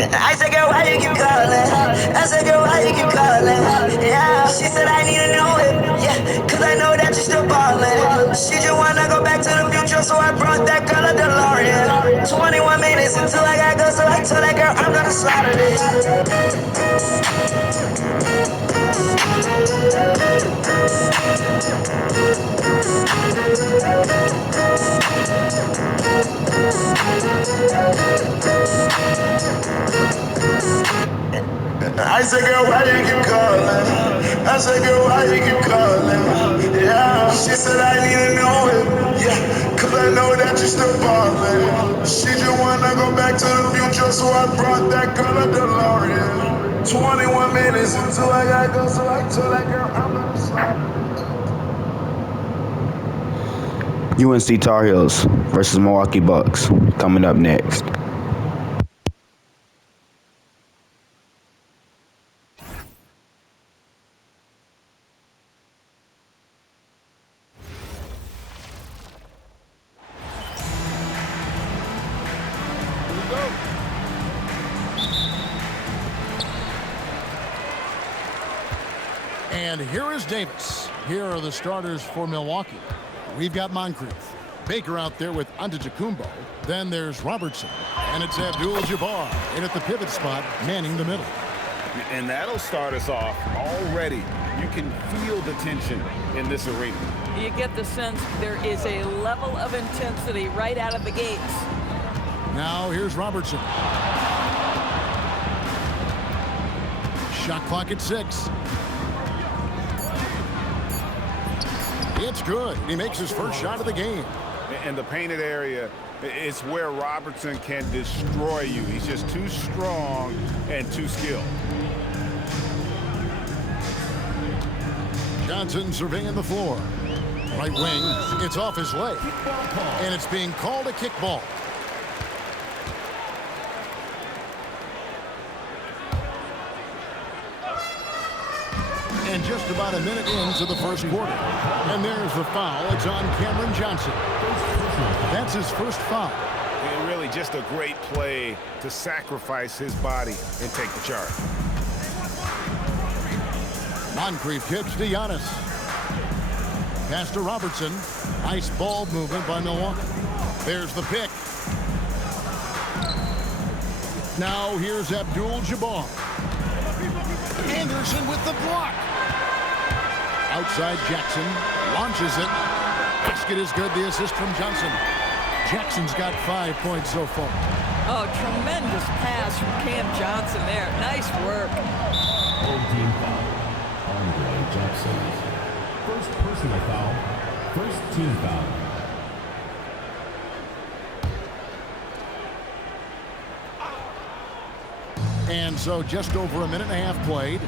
I said, girl, why you keep calling? I said, girl, why you keep calling? Yeah, she said, I need to know it. Yeah, cause I know that you still ballin'. She just wanna go back to the future, so I brought that girl a DeLorean. 21 minutes until I got go, so I told that girl I'm gonna slaughter this. I said, girl, why you keep calling? I said, girl, why you keep calling? Yeah, she said, I need to know it. Yeah, cause I know that you still ballin'. She just wanna go back to the future, so I brought that girl a DeLorean. 21 minutes until I gotta go, so I told that girl I'm gonna slide. UNC Tar Heels versus Milwaukee Bucks coming up next. And here is Davis. Here are the starters for Milwaukee. We've got Moncrief. Baker out there with Antetokounmpo. Then there's Robertson. And it's Abdul-Jabbar in at the pivot spot, manning the middle. And that'll start us off already. You can feel the tension in this arena. You get the sense there is a level of intensity right out of the gates. Now here's Robertson. Shot clock at 6. It's good. He makes his first shot of the game. And the painted area, it's where Robertson can destroy you. He's just too strong and too skilled. Johnson surveying the floor. Right wing, it's off his leg. And it's being called a kickball. And just about a minute into the first quarter. And there's the foul. It's on Cameron Johnson. That's his first foul. And really just a great play to sacrifice his body and take the charge. Moncrief kicks to Giannis. Pass to Robertson. Nice ball movement by Milwaukee. There's the pick. Now here's Abdul-Jabbar. Anderson with the block. Outside Jackson. Launches it. Basket is good. The assist from Johnson. Jackson's got 5 points so far. Oh, tremendous pass from Cam Johnson there. Nice work. Old team foul. Andre Jackson. First personal foul. First team foul. And so just over a minute and a half played.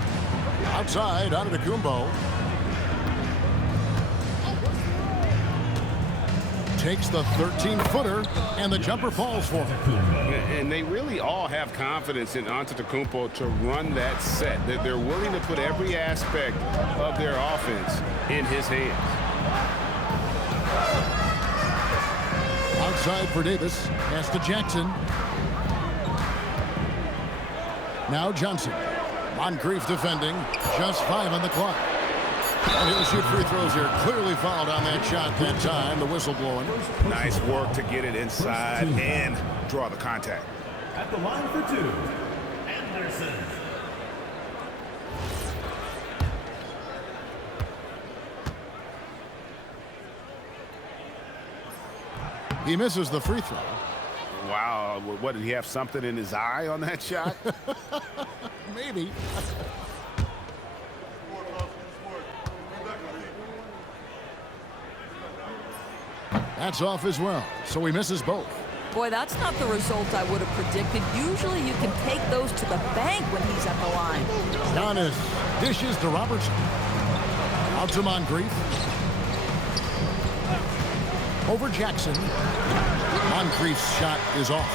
Outside, Antetokounmpo. Takes the 13-footer, and the jumper falls for him. And they really all have confidence in Antetokounmpo to run that set. They're willing to put every aspect of their offense in his hands. Outside for Davis. Pass to Jackson. Now Johnson. Moncrief defending. Just 5 on the clock. And he'll shoot free throws here. Clearly fouled on that shot that time. The whistle blowing. Nice work to get it inside and draw the contact. At the line for 2, Anderson. He misses the free throw. Wow, what, did he have something in his eye on that shot? Maybe. That's off as well, so he misses both. Boy, that's not the result I would have predicted. Usually you can take those to the bank when he's at the line. Giannis dishes to Robertson. Out to Moncrief. Over Jackson. Moncrief's shot is off.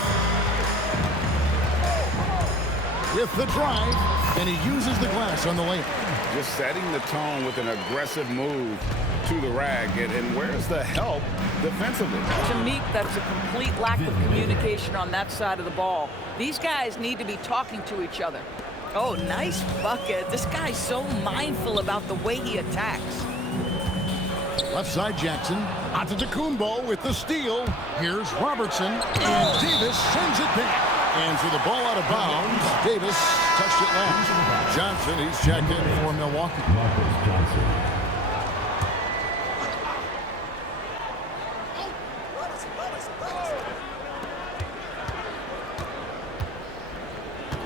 With the drive, and he uses the glass on the layup. Just setting the tone with an aggressive move to the rack. And where's the help defensively? To me, that's a complete lack of communication on that side of the ball. These guys need to be talking to each other. Oh, nice bucket. This guy's so mindful about the way he attacks. Left side Jackson. Antetokounmpo with the steal. Here's Robertson. And Davis sends it back. And for the ball out of bounds, Davis touched it last. Johnson, he's checked in for Milwaukee.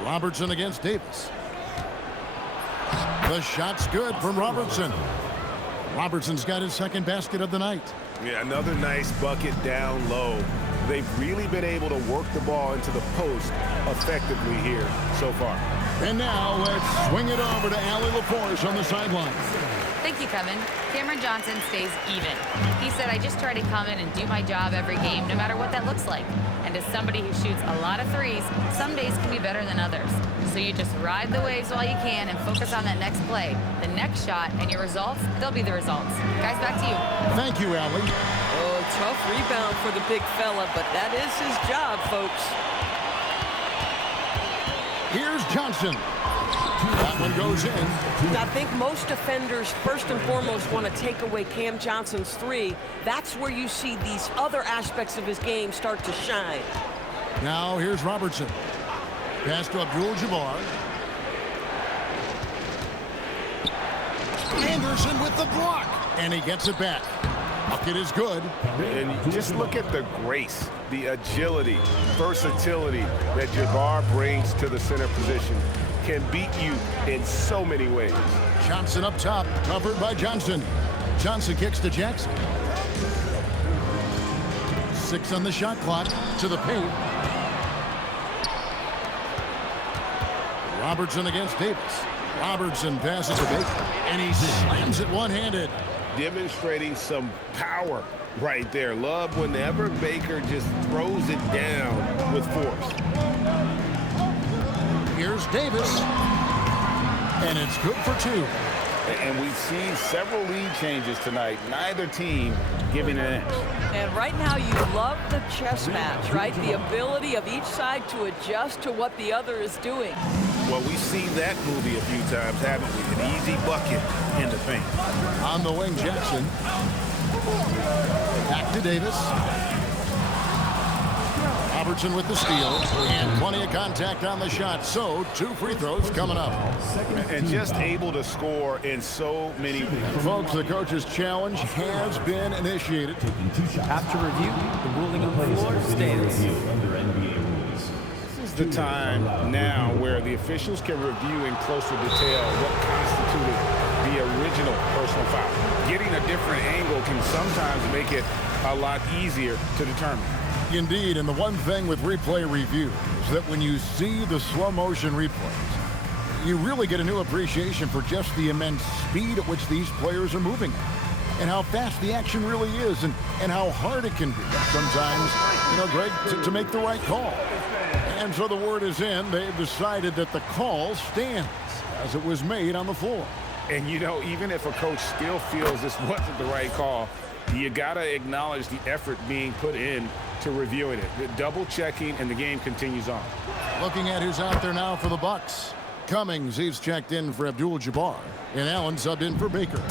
Robertson against Davis. The shot's good from Robertson. Robertson's got his second basket of the night. Yeah, another nice bucket down low. They've really been able to work the ball into the post effectively here so far. And now let's swing it over to Allie LaForce on the sideline. Thank you, Kevin. Cameron Johnson stays even. He said, I just try to come in and do my job every game, no matter what that looks like. And as somebody who shoots a lot of threes, some days can be better than others. So you just ride the waves while you can and focus on that next play. The next shot and your results, they'll be the results. Guys, back to you. Thank you, Allie. Oh, tough rebound for the big fella, but that is his job, folks. Here's Johnson. That one goes in. I think most defenders, first and foremost, want to take away Cam Johnson's three. That's where you see these other aspects of his game start to shine. Now here's Robertson. Pass to Abdul-Jabbar. Anderson with the block. And he gets it back. Bucket is good. And just look at the grace, the agility, versatility that Jabbar brings to the center position. Can beat you in so many ways. Johnson up top, covered by Johnson. Johnson kicks to Jackson. 6 on the shot clock, to the paint. Robertson against Davis. Robertson passes to Baker, and he slams it one-handed. Demonstrating some power right there. Love whenever Baker just throws it down with force. Here's Davis, and it's good for 2. And we've seen several lead changes tonight. Neither team giving an inch. And right now you love the chess match, right? The ability of each side to adjust to what the other is doing. Well, we've seen that movie a few times, haven't we? An easy bucket in the paint. On the wing, Jackson. Back to Davis. Robertson with the steal, and plenty of contact on the shot, so 2 free throws coming up. And just able to score in so many ways. Folks, the coach's challenge has been initiated. After review, the ruling on the floor stands. This is the time now where the officials can review in closer detail what constituted the original personal foul. Getting a different angle can sometimes make it a lot easier to determine. Indeed, and the one thing with replay review is that when you see the slow motion replays, you really get a new appreciation for just the immense speed at which these players are moving and how fast the action really is and how hard it can be sometimes, Greg, to make the right call. And so the word is in. They've decided that the call stands as it was made on the floor. And, even if a coach still feels this wasn't the right call, you got to acknowledge the effort being put in to reviewing it. The double checking, and the game continues on. Looking at who's out there now for the Bucks. Cummings, he's checked in for Abdul-Jabbar, and Allen subbed in for Baker.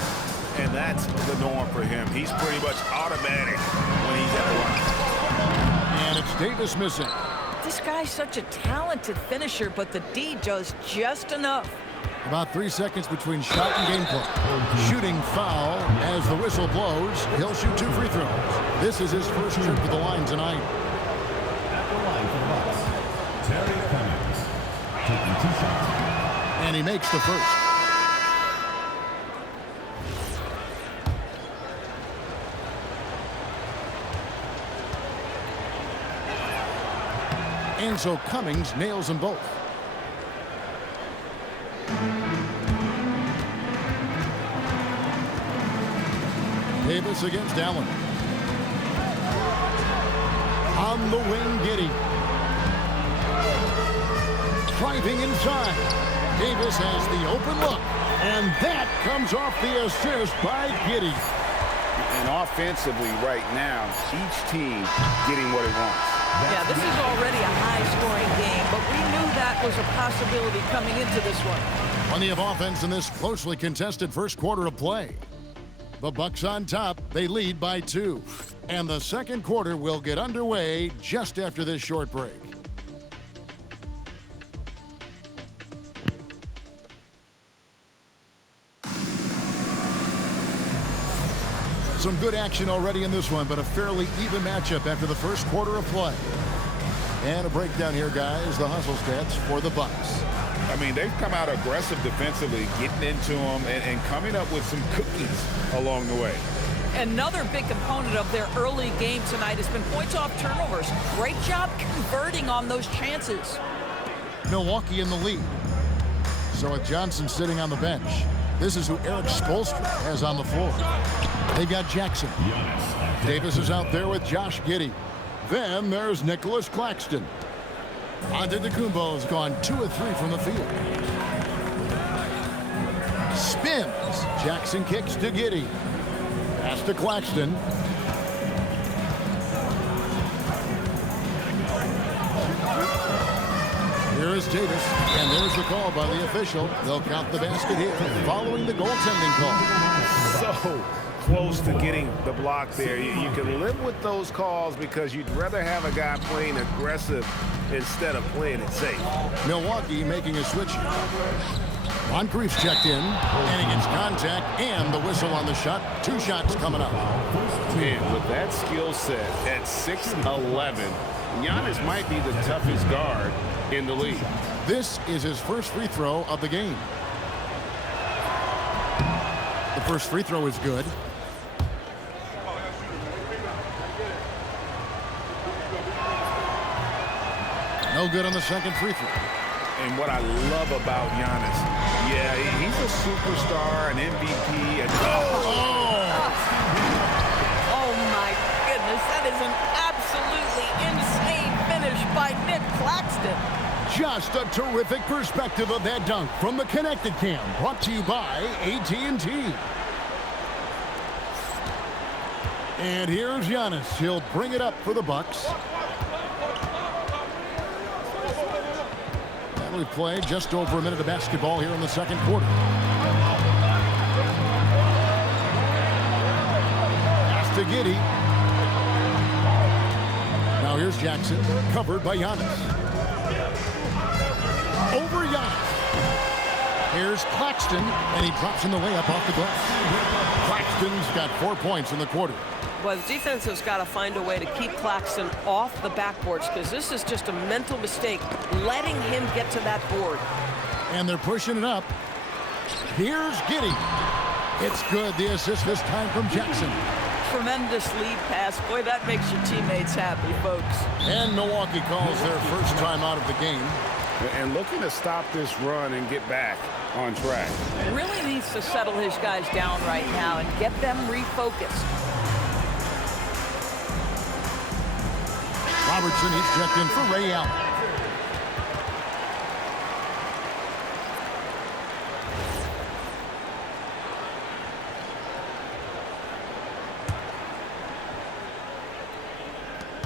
And that's the norm for him. He's pretty much automatic when he's at the line. And it's Davis missing. This guy's such a talented finisher, but the D does just enough. About 3 seconds between shot and game clock. Shooting foul as the whistle blows. He'll shoot 2 free throws. This is his first trip to the line tonight. At the line for the Bucks, Terry Cummings, taking 2 shots. And he makes the first. And so Cummings nails them both. Davis against Allen. On the wing, Giddey. Driving inside. Davis has the open look. And that comes off the assist by Giddey. And offensively right now, each team getting what it wants. Yeah, this is already a high-scoring game, but we knew that was a possibility coming into this one. Plenty of offense in this closely contested first quarter of play. The Bucks on top. They lead by 2. And the second quarter will get underway just after this short break. Some good action already in this one, but a fairly even matchup after the first quarter of play. And a breakdown here, guys. The hustle stats for the Bucks. I mean, they've come out aggressive defensively, getting into them and coming up with some cookies along the way. Another big component of their early game tonight has been points off turnovers. Great job converting on those chances. Milwaukee in the lead. So with Johnson sitting on the bench, this is who Eric Spoelstra has on the floor. They've got Jackson. Davis is out there with Josh Giddey. Then there's Nicholas Claxton. Antetokounmpo has gone 2 of 3 from the field. Spins. Jackson kicks to Giddey. Pass to Claxton. Here is Davis, and there's the call by the official. They'll count the basket here following the goaltending call. So close to getting the block there. You can live with those calls because you'd rather have a guy playing aggressive instead of playing it safe. Milwaukee making a switch. Moncrief's checked in, and he gets contact and the whistle on the shot. 2 shots coming up. Man, with that skill set at 6'11", Giannis might be the toughest guard in the league. This is his first free throw of the game. The first free throw is good. No good on the second free throw. And what I love about Giannis, yeah, he's a superstar, an MVP, and Oh my goodness, that is an absolutely insane finish by Nick Claxton. Just a terrific perspective of that dunk from the Connected Cam, brought to you by AT&T. And here's Giannis. He'll bring it up for the Bucks. And we've played just over a minute of basketball here in the second quarter. Pass to Giddey. Now here's Jackson, covered by Giannis. Over Giannis. Here's Claxton, and he drops in the layup off the glass. Claxton's got 4 points in the quarter. Well, the defense has got to find a way to keep Claxton off the backboards because this is just a mental mistake, letting him get to that board. And they're pushing it up. Here's Giddey. It's good. The assist this time from Jackson. Tremendous lead pass. Boy, that makes your teammates happy, folks. And Milwaukee calls their first time out of the game. And looking to stop this run and get back on track. Really needs to settle his guys down right now and get them refocused. Robertson, he's checked in for Ray Allen.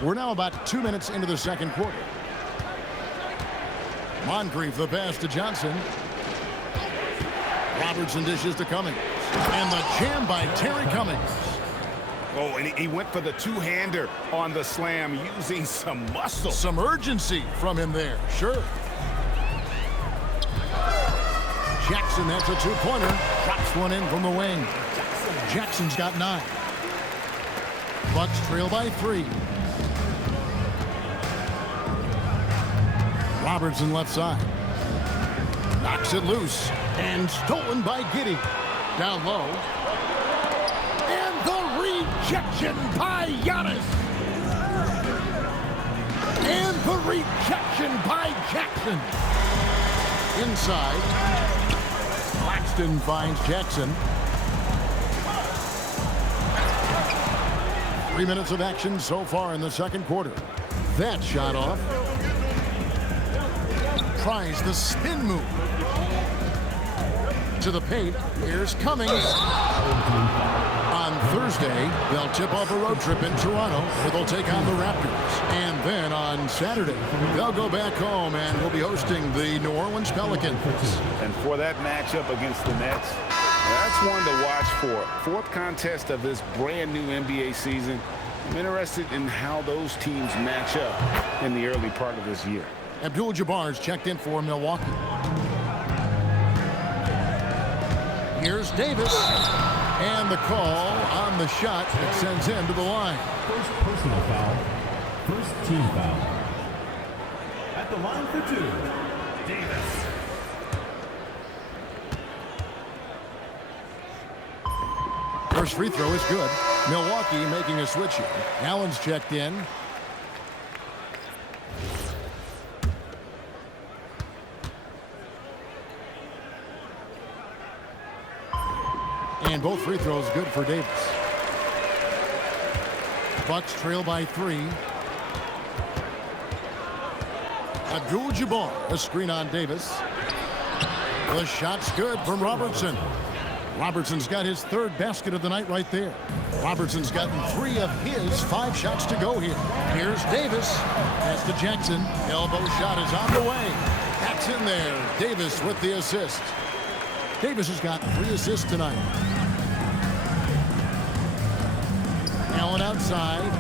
We're now about 2 minutes into the second quarter. Moncrief, the pass to Johnson. Robertson dishes to Cummings. And the jam by Terry Cummings. Oh, and he went for the two-hander on the slam using some muscle. Some urgency from him there, sure. Jackson, that's a two-pointer. Drops one in from the wing. Jackson's got 9. Bucks trail by 3. Robertson left side. Knocks it loose. And stolen by Giddey. Down low. And the rejection by Giannis. And the rejection by Jackson. Inside. Claxton finds Jackson. 3 minutes of action so far in the second quarter. That shot off. Tries the spin move. To the paint. Here's Cummings. On On Thursday, they'll tip off a road trip in Toronto, where they'll take on the Raptors. And then on Saturday, they'll go back home and will be hosting the New Orleans Pelicans. And for that matchup against the Nets, that's one to watch for. Fourth contest of this brand new NBA season. I'm interested in how those teams match up in the early part of this year. Abdul-Jabbar's checked in for Milwaukee. Here's Davis. And the call on the shot that sends him to the line. First personal foul. First team foul. At the line for two, Davis. First free throw is good. Milwaukee making a switch here. Allen's checked in. And both free throws good for Davis. Bucks trail by 3. Abdul-Jabbar, a screen on Davis. The shot's good from Robertson. Robertson's got his third basket of the night right there. Robertson's gotten 3 of his 5 shots to go here. Here's Davis. Pass to Jackson. Elbow shot is on the way. That's in there. Davis with the assist. Davis has got 3 assists tonight. Allen outside.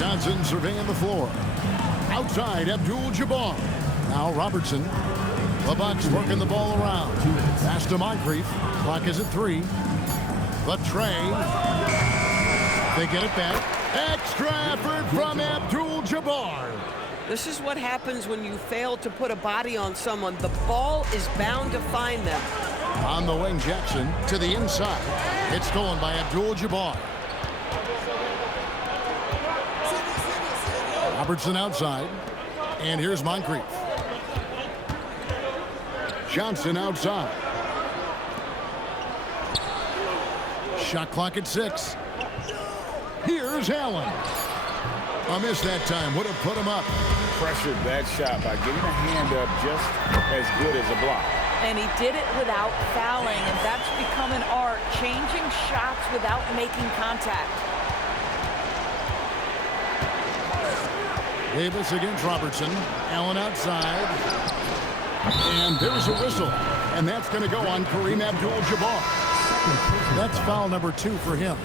Johnson surveying the floor. Outside, Abdul-Jabbar. Now Robertson. The Bucks working the ball around. Pass to Moncrief. Clock is at 3. The tray. They get it back. Extra effort from Abdul-Jabbar. This is what happens when you fail to put a body on someone. The ball is bound to find them. On the wing, Jackson to the inside. It's stolen by Abdul-Jabbar. Robertson outside. And here's Moncrief. Johnson outside. Shot clock at 6. Here's Allen. A miss that time. Would have put him up. Pressured that shot by getting a hand up just as good as a block. And he did it without fouling, and that's become an art, changing shots without making contact. Davis against Robertson. Allen outside. And there's a whistle. And that's going to go on Kareem Abdul-Jabbar. That's foul number 2 for him.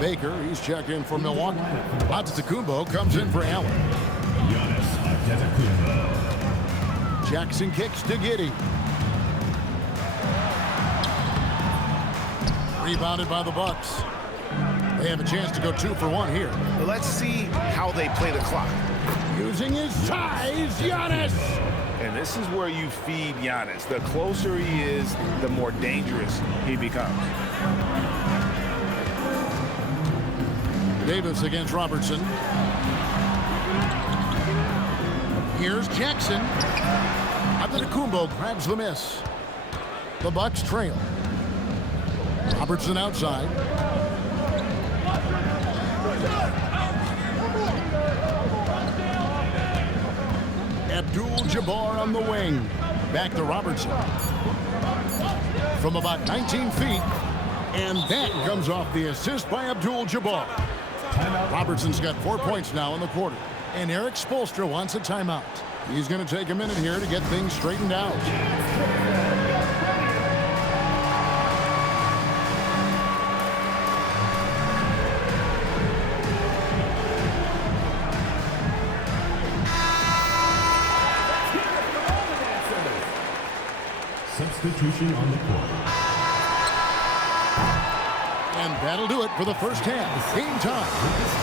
Baker, he's checked in for Milwaukee. Antetokounmpo comes in for Allen. Jackson kicks to Giddey. Rebounded by the Bucks. They have a chance to go 2 for 1 here. Let's see how they play the clock. Using his size, Giannis. And this is where you feed Giannis. The closer he is, the more dangerous he becomes. Davis against Robertson. Here's Jackson. Antetokounmpo grabs the miss. The Bucks trail. Robertson outside. Abdul-Jabbar on the wing. Back to Robertson. From about 19 feet. And that comes off the assist by Abdul-Jabbar. Robertson's got 4 points now in the quarter. And Eric Spoelstra wants a timeout. He's going to take a minute here to get things straightened out. Substitution on the court. And that'll do it for the first half. Game time.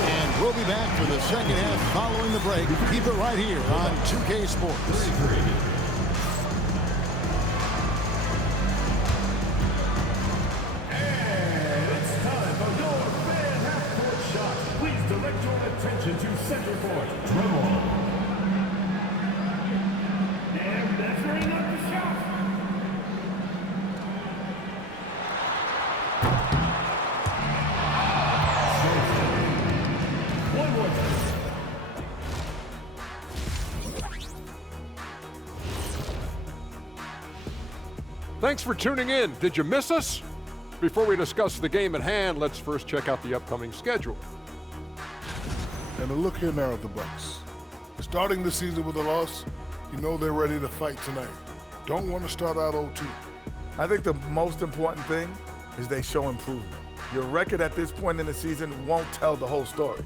And we'll be back for the second half following the break. Keep it right here on 2K Sports. And it's time for your fan half-court shot. Please direct your attention to center court. Drum roll. And measuring up the shot. One more time. Thanks for tuning in. Did you miss us? Before we discuss the game at hand, let's first check out the upcoming schedule. And a look here now at the Bucks. Starting the season with a loss, you know they're ready to fight tonight. Don't want to start out 0-2. I think the most important thing is they show improvement. Your record at this point in the season won't tell the whole story.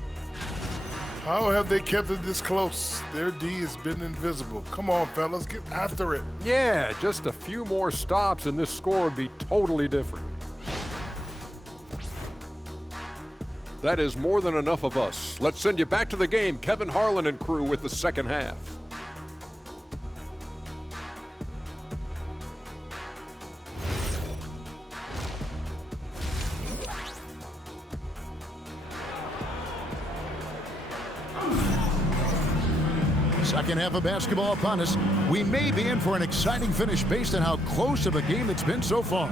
How have they kept it this close? Their D has been invisible. Come on, fellas, get after it. Yeah, just a few more stops and this score would be totally different. That is more than enough of us. Let's send you back to the game. Kevin Harlan and crew with the second half. Second half of basketball upon us. We may be in for an exciting finish based on how close of a game it's been so far.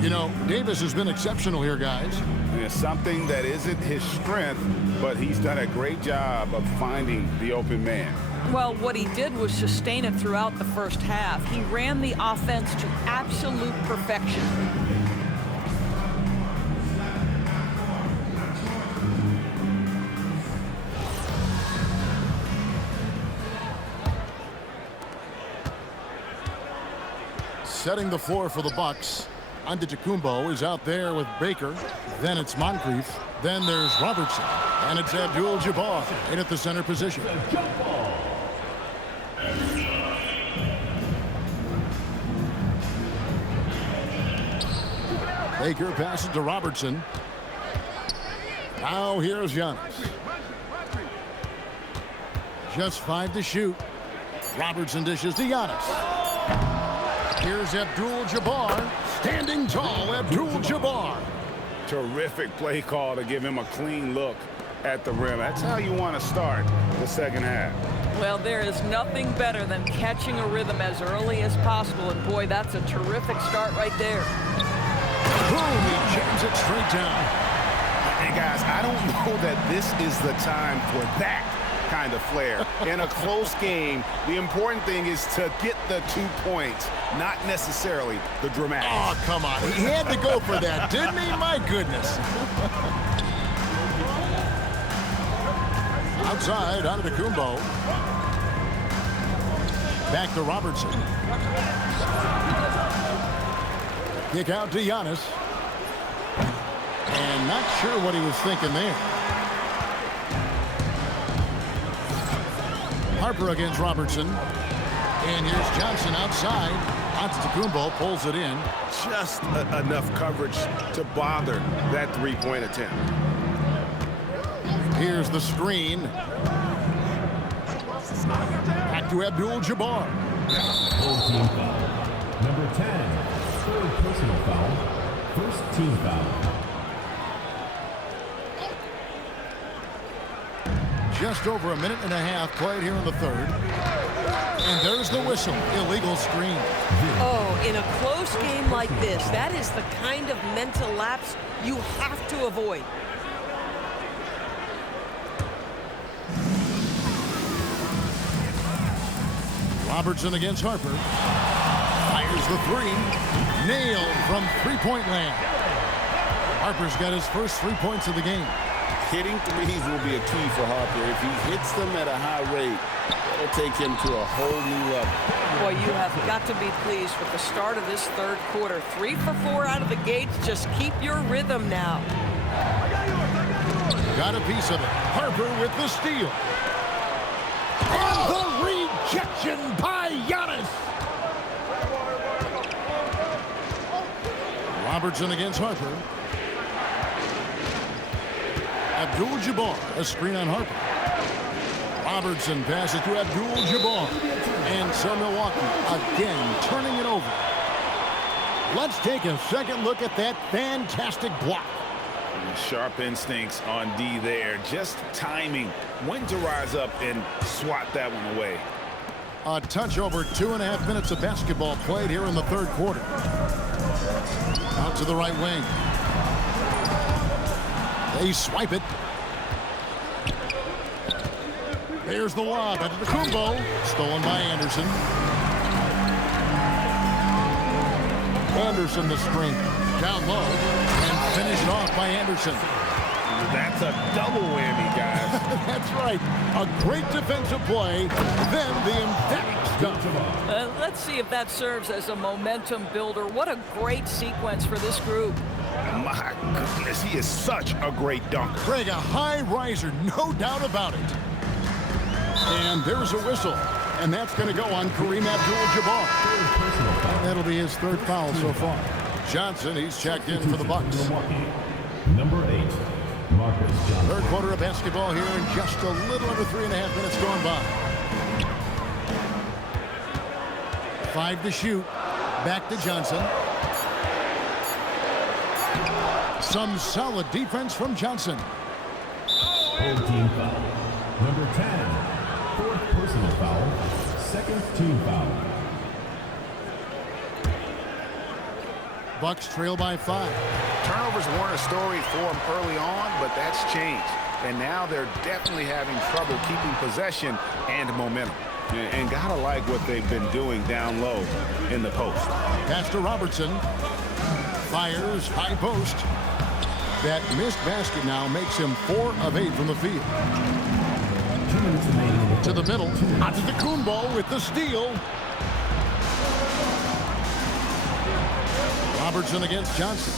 You know, Davis has been exceptional here, guys. And it's something that isn't his strength, but he's done a great job of finding the open man. Well, what he did was sustain it throughout the first half. He ran the offense to absolute perfection. Setting the floor for the Bucks. Antetokounmpo is out there with Baker. Then it's Moncrief. Then there's Robertson. And it's Abdul-Jabbar in at the center position. Baker passes to Robertson. Now here's Giannis. Just 5 to shoot. Robertson dishes to Giannis. Here's Abdul-Jabbar. Standing tall, Abdul-Jabbar. Terrific play call to give him a clean look at the rim. That's how you want to start the second half. Well, there is nothing better than catching a rhythm as early as possible. And boy, that's a terrific start right there. Boom, he jams it straight down. Hey, guys, I don't know that this is the time for that kind of flair. In a close game, the important thing is to get the 2 points, not necessarily the dramatics. Oh, come on. He had to go for that, didn't he? My goodness. Outside, Antetokounmpo. Back to Robertson. Kick out to Giannis. And not sure what he was thinking there. Harper against Robertson. And here's Johnson outside. Antetokounmpo pulls it in. Just enough coverage to bother that three-point attempt. Here's the screen. Back to Abdul-Jabbar. Third team foul. Number 10, third personal foul. First team foul. Just over a minute and a half played here in the third. And there's the whistle. Illegal screen. Oh, in a close game like this, that is the kind of mental lapse you have to avoid. Robertson against Harper. Fires the three. Nailed from three-point land. Harper's got his first 3 points of the game. Hitting threes will be a key for Harper. If he hits them at a high rate, it'll take him to a whole new level. Boy, you have got to be pleased with the start of this third quarter. 3 for 4 out of the gates. Just keep your rhythm now. Got a piece of it. Harper with the steal. And the rejection by Giannis. Robertson against Harper. Abdul-Jabbar, a screen on Harper. Robertson passes to Abdul-Jabbar. And so Milwaukee again turning it over. Let's take a second look at that fantastic block. Sharp instincts on D there. Just timing when to rise up and swat that one away. A touch over 2.5 minutes of basketball played here in the third quarter. Out to the right wing. They swipe it. There's the lob into the Antetokounmpo. Stolen by Anderson. Anderson the string. Down low and finished off by Anderson. That's a double whammy, guys. That's right. A great defensive play, then the emphatic stuff. Let's see if that serves as a momentum builder. What a great sequence for this group. My goodness, he is such a great dunker. Greg, a high riser, no doubt about it. And there's a whistle. And that's going to go on Kareem Abdul-Jabbar. That'll be his third foul so far. Johnson, he's checked in for the Bucks. Number 8, Marcus Johnson. Third quarter of basketball here in just a little under 3.5 minutes gone by. 5 to shoot. Back to Johnson. Some solid defense from Johnson. Third team foul. Number 10, fourth personal foul, second team foul. Bucks trail by 5. Turnovers weren't a story for them early on, but that's changed. And now they're definitely having trouble keeping possession and momentum. And gotta like what they've been doing down low in the post. Pass to Robertson. Fires, high post. That missed basket now makes him 4 of 8 from the field. 2 minutes remaining. To the middle. Antetokounmpo with the steal. Robertson against Johnson.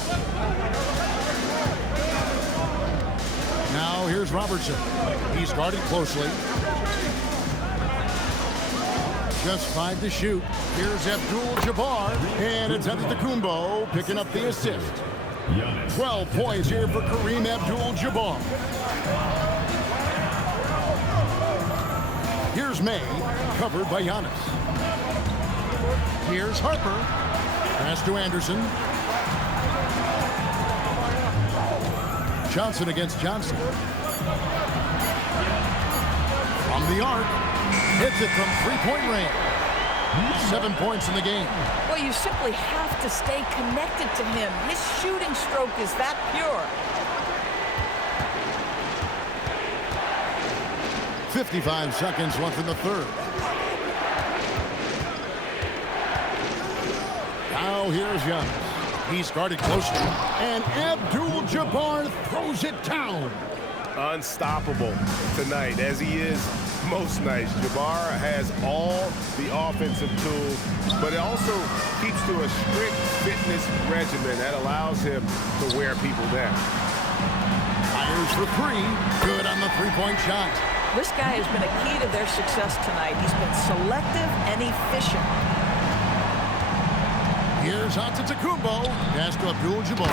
Now here's Robertson. He's guarded closely. Just 5 to shoot. Here's Abdul-Jabbar. And it's Antetokounmpo picking up the assist. 12 points here for Kareem Abdul-Jabbar. Here's May, covered by Giannis. Here's Harper. Pass to Anderson. Johnson against Johnson. From the arc. Hits it from three-point range. 7 points in the game. Well, you simply have to stay connected to him. His shooting stroke is that pure. 55 seconds left in the third. Now here's Giannis. He's guarded closely. And Abdul-Jabbar throws it down. Unstoppable tonight, as he is most nights. Jabbar has all the offensive tools, but it also keeps to a strict fitness regimen that allows him to wear people down. Fires for 3. Good on the three-point shot. This guy has been a key to their success tonight. He's been selective and efficient. Here's Antetokounmpo. Pass to Abdul-Jabbar.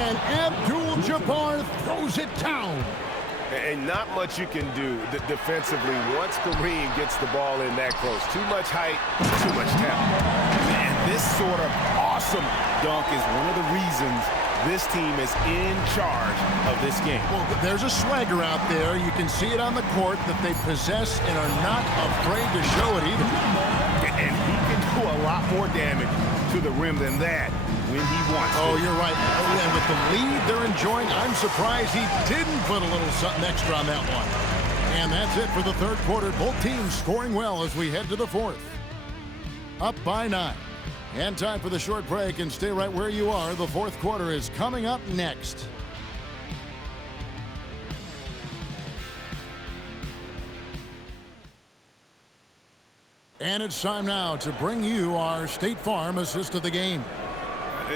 And Abdul-Jabbar throws it down. And not much you can do defensively once Kareem gets the ball in that close. Too much height, too much talent. And this sort of awesome dunk is one of the reasons this team is in charge of this game. Well, there's a swagger out there. You can see it on the court that they possess and are not afraid to show it either. And he can do a lot more damage to the rim than that when he wants to. Oh, you're right. Oh, and with the lead they're enjoying, I'm surprised he didn't put a little something extra on that one. And that's it for the third quarter. Both teams scoring well as we head to the fourth. Up by 9. And time for the short break, and stay right where you are. The fourth quarter is coming up next. And it's time now to bring you our State Farm assist of the game.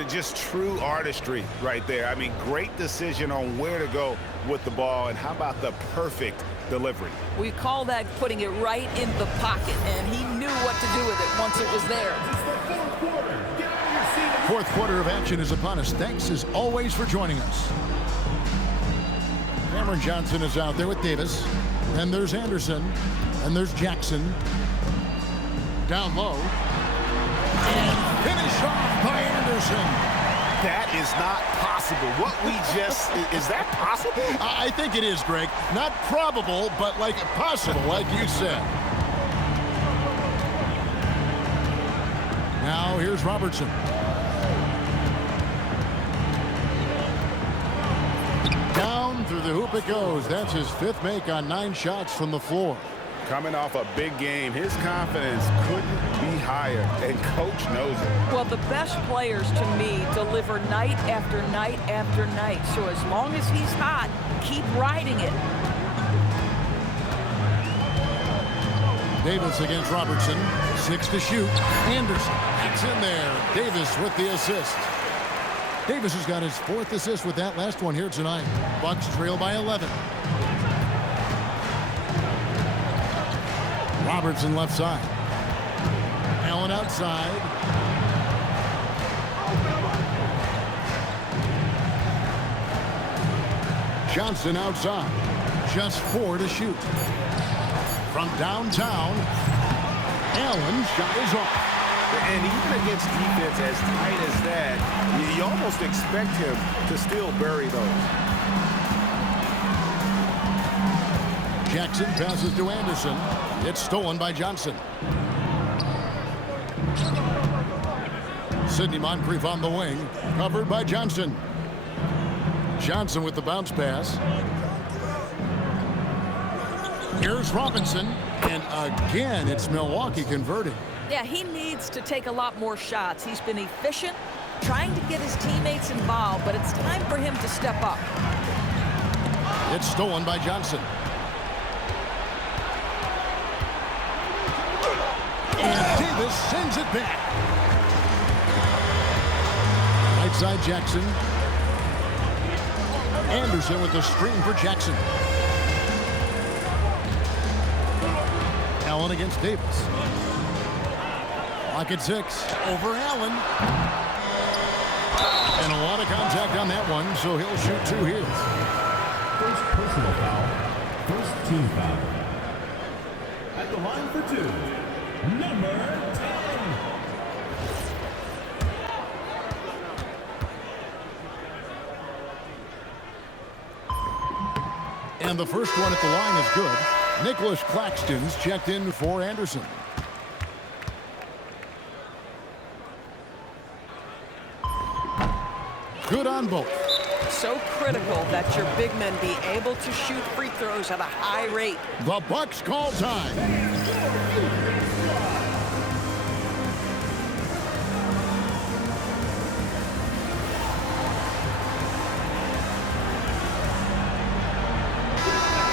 Just true artistry right there. I mean, great decision on where to go with the ball, and how about the perfect delivery? We call that putting it right in the pocket, and he knew what to do with it once it was there. Fourth quarter of action is upon us. Thanks as always for joining us. Cameron Johnson is out there with Davis. Then there's Anderson. And there's Jackson. Down low. And finish off by Anderson. That is not possible. What we just, is that possible? I think it is, Greg. Not probable, but like possible, like you said. Now here's Robertson. Down through the hoop it goes. That's his 5th make on 9 shots from the floor. Coming off a big game, his confidence couldn't be higher, and Coach knows it. Well, the best players, to me, deliver night after night after night. So as long as he's hot, keep riding it. Davis against Robertson. 6 to shoot. Anderson gets in there. Davis with the assist. Davis has got his 4th assist with that last one here tonight. Bucks trail by 11. Robertson left side. Allen outside. Johnson outside. Just 4 to shoot. From downtown, Allen shot is off. And even against defense as tight as that, you almost expect him to still bury those. Jackson passes to Anderson. It's stolen by Johnson. Sidney Moncrief on the wing. Covered by Johnson. Johnson with the bounce pass. Here's Robinson. And again, it's Milwaukee converting. Yeah, he needs to take a lot more shots. He's been efficient, trying to get his teammates involved, but it's time for him to step up. It's stolen by Johnson. And Davis sends it back. Right side Jackson. Anderson with the screen for Jackson. Allen against Davis. Lock at 6. Over Allen. And a lot of contact on that one, so he'll shoot 2 here. First personal foul. First team foul. At the line for 2, number 10. And the first one at the line is good. Nicholas Claxton's checked in for Anderson. Good on both. So critical that your big men be able to shoot free throws at a high rate. The Bucks call time.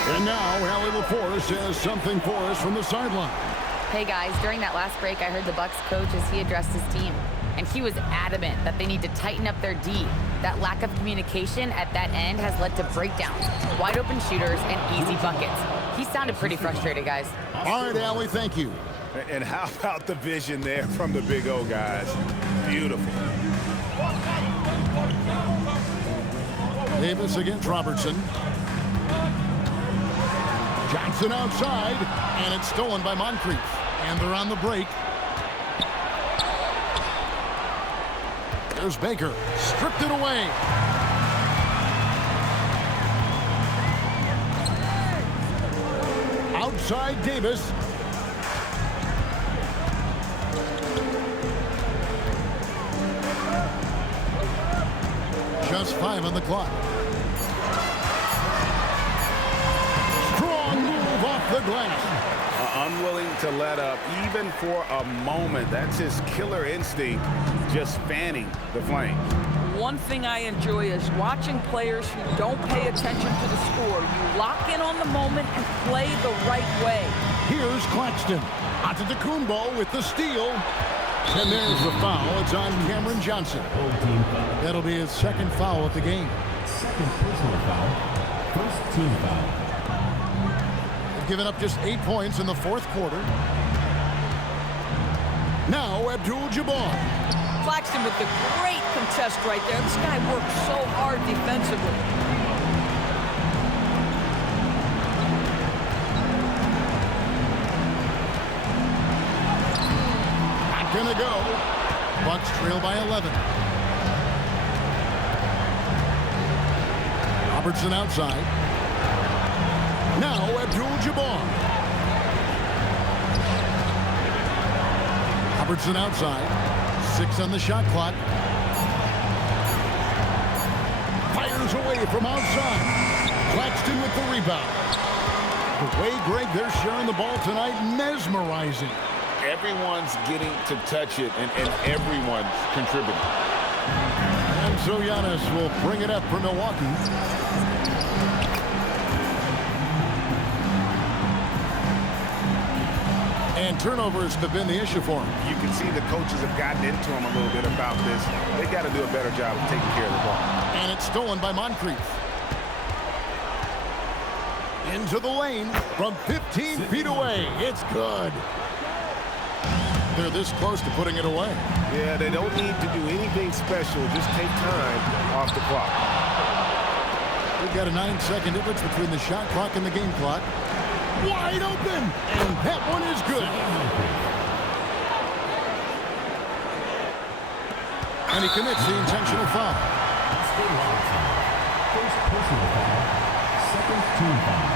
And now, Allie LaForce has something for us from the sideline. Hey guys, during that last break, I heard the Bucks coach as he addressed his team. And he was adamant that they need to tighten up their D. That lack of communication at that end has led to breakdowns, wide open shooters, and easy buckets. He sounded pretty frustrated, guys. All right, Allie, thank you. And how about the vision there from the Big O guys? Beautiful. Davis against Robertson. Johnson outside, and it's stolen by Moncrief. And they're on the break. There's Baker. Stripped it away. Outside Davis. Just 5 on the clock. Strong move off the glass. Unwilling to let up even for a moment. That's his killer instinct, just fanning the flames. One thing I enjoy is watching players who don't pay attention to the score. You lock in on the moment and play the right way. Here's Claxton. Antetokounmpo with the steal. And there's the foul. It's on Cameron Johnson. That'll be his 2nd foul of the game. Second personal foul. First team foul. Given up just 8 points in the 4th quarter. Now Abdul-Jabbar. Claxton with the great contest right there. This guy works so hard defensively. Not gonna go. Bucks trail by 11. Robertson outside. Now Abdul-Jabbar. Robertson outside. 6 on the shot clock. Fires away from outside. Claxton with the rebound. The way, Greg, they're sharing the ball tonight, mesmerizing. Everyone's getting to touch it, and everyone's contributing. And so Giannis will bring it up for Milwaukee. And turnovers have been the issue for him. You can see the coaches have gotten into him a little bit about this. They've got to do a better job of taking care of the ball. And it's stolen by Moncrief. Into the lane from 15 feet away. It's good. They're this close to putting it away. Yeah, they don't need to do anything special. Just take time off the clock. We've got a 9-second difference between the shot clock and the game clock. Wide open, and that one is good. And he commits the intentional foul. First personal foul, second team foul.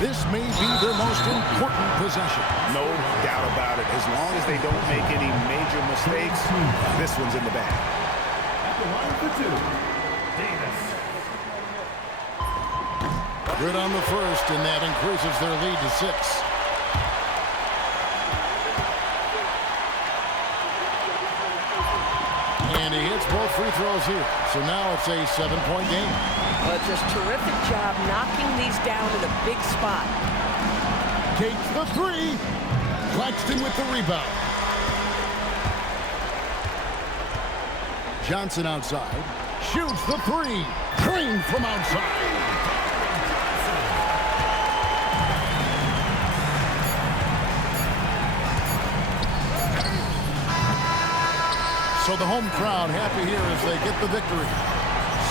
This may be their most important possession. No doubt about it. As long as they don't make any major mistakes, this one's in the bag. At the line for two, Davis. Good on the first, and that increases their lead to 6. And he hits both free throws here. So now it's a 7-point game. Well, just terrific job knocking these down in a big spot. Takes the 3. Claxton with the rebound. Johnson outside. Shoots the 3. Green from outside. So the home crowd happy here as they get the victory.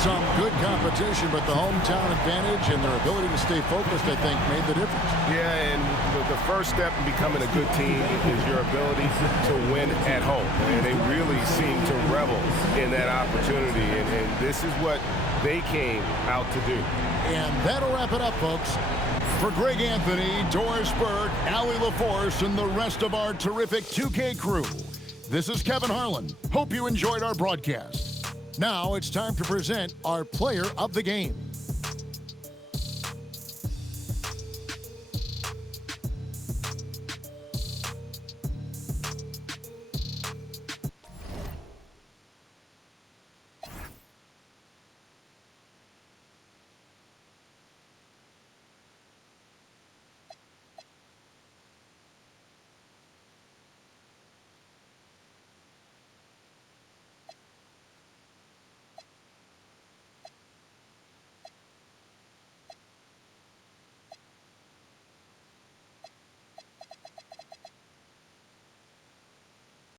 Some good competition, but the hometown advantage and their ability to stay focused, I think, made the difference. Yeah, and the first step in becoming a good team is your ability to win at home. And they really seem to revel in that opportunity, and this is what they came out to do. And that'll wrap it up, folks. For Greg Anthony, Doris Burke, Allie LaForce, and the rest of our terrific 2K crew, this is Kevin Harlan. Hope you enjoyed our broadcast. Now it's time to present our player of the game.